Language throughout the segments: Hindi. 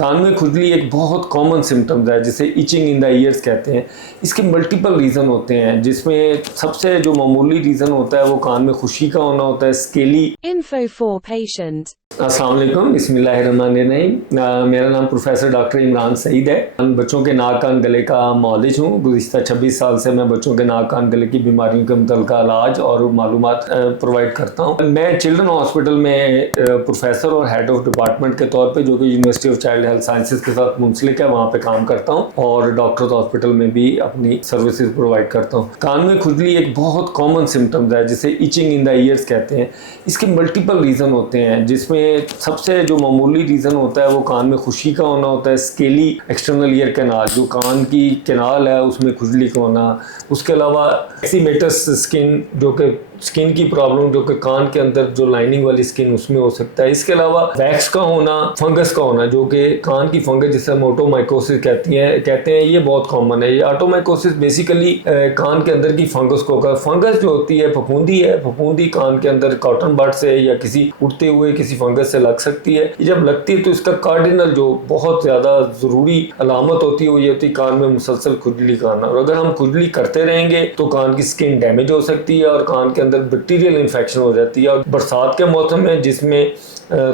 कान में खुजली एक बहुत कॉमन सिम्टम्स है जिसे इचिंग इन द ईयर्स कहते हैं। इसके मल्टीपल रीज़न होते हैं, जिसमें सबसे जो मामूली रीज़न होता है वो कान में खुशी का होना होता है, स्केली। Info for patient. अस्सलाम वालेकुम, बिस्मिल्लाहिर्रहमानिर्रहीम। मेरा नाम प्रोफेसर डॉक्टर इमरान सईद है। बच्चों के नाक कान गले का मौलिज हूँ। गुज़िश्ता 26 साल से मैं बच्चों के नाक कान गले की बीमारियों के मुतल्लिक़ इलाज और मालूमात प्रोवाइड करता हूँ। मैं चिल्ड्रन हॉस्पिटल में प्रोफेसर और हेड ऑफ डिपार्टमेंट के तौर पे, जो कि university of child health sciences के साथ मुंसलिक है, वहाँ पे काम करता हूँ और डॉक्टर्स हॉस्पिटल में भी अपनी सर्विसेज प्रोवाइड करता हूँ। कान में खुजली एक बहुत कॉमन सिम्टम्स है जिसे इचिंग इन द ईयर्स कहते हैं। इसके मल्टीपल रीज़न होते हैं, जिसमें सबसे जो मामूली रीज़न होता है वो कान में खुशी का होना होता है, स्केली एक्सटर्नल ईयर कैनाल, जो कान की कैनाल है उसमें खुजली का होना। उसके अलावा एक्सीमेटस स्किन, जो कि स्किन की प्रॉब्लम, जो कि कान के अंदर जो लाइनिंग वाली स्किन उसमें हो सकता है। इसके अलावा वैक्स का होना, फंगस का होना, जो कि कान की फंगस जिसे हम ऑटोमाइकोसिस कहते हैं, ये बहुत कॉमन है। ये ऑटोमाइकोसिस बेसिकली कान के अंदर की फंगस को होगा। फंगस जो होती है फफूंदी कान के अंदर कॉटन बड से या किसी उड़ते हुए किसी फंगस से लग सकती है। जब लगती है तो इसका कार्डिनल जो बहुत ज़्यादा ज़रूरी अलामत होती है वो ये होती है कान में मुसलसल खुजली का आना। और अगर हम खुजली करते रहेंगे तो कान की स्किन डैमेज हो सकती है और कान के अंदर बैक्टीरियल इन्फेक्शन हो जाती है। और बरसात के मौसम में जिसमें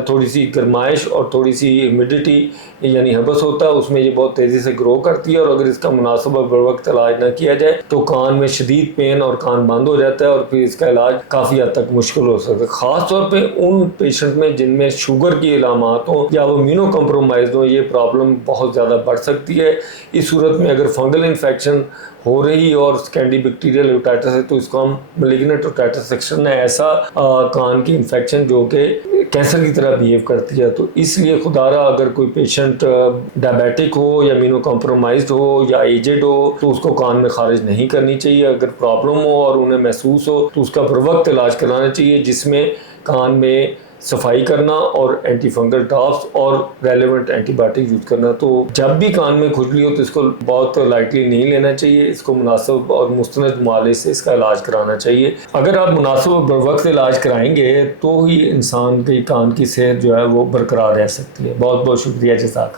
थोड़ी सी गर्माइश और थोड़ी सी ह्यूमिडिटी यानी हबस होता है, उसमें ये बहुत तेज़ी से ग्रो करती है। और अगर इसका मुनासिब और बर वक्त इलाज ना किया जाए तो कान में शदीद पेन और कान बंद हो जाता है और फिर इसका इलाज काफ़ी हद तक मुश्किल हो सकता है। ख़ास तौर पे उन पेशेंट में जिनमें शुगर की इलामात हो या वो इम्यूनो कम्प्रोमाइज हो, ये प्रॉब्लम बहुत ज़्यादा बढ़ सकती है। इस सूरत में अगर फंगल इन्फेक्शन हो रही और स्कैंडी बैक्टीरियल ओटाइटिस है तो इसको हम मैलिग्नेंट ओटाइटिस सेक्शन है, ऐसा कान की इन्फेक्शन जो कि कैंसर की तरह बिहेव करती है। तो इसलिए खुदारा अगर कोई पेशेंट डायबिटिक हो या इम्यूनो कॉम्प्रोमाइज्ड हो या एजेड हो तो उसको कान में खारिज नहीं करनी चाहिए। अगर प्रॉब्लम हो और उन्हें महसूस हो तो उसका बर वक्त इलाज कराना चाहिए, जिसमें कान में सफाई करना और एंटी फंगल ड्रॉप्स और रेलेवेंट एंटीबायोटिक यूज़ करना। तो जब भी कान में खुजली हो तो इसको बहुत लाइटली नहीं लेना चाहिए। इसको मुनासिब और मुस्तनद मुआवजे से इसका इलाज कराना चाहिए। अगर आप मुनासिब और बर वक्त इलाज कराएंगे तो ही इंसान की कान की सेहत जो है वो बरकरार रह सकती है। बहुत बहुत शुक्रिया, जज़ाक।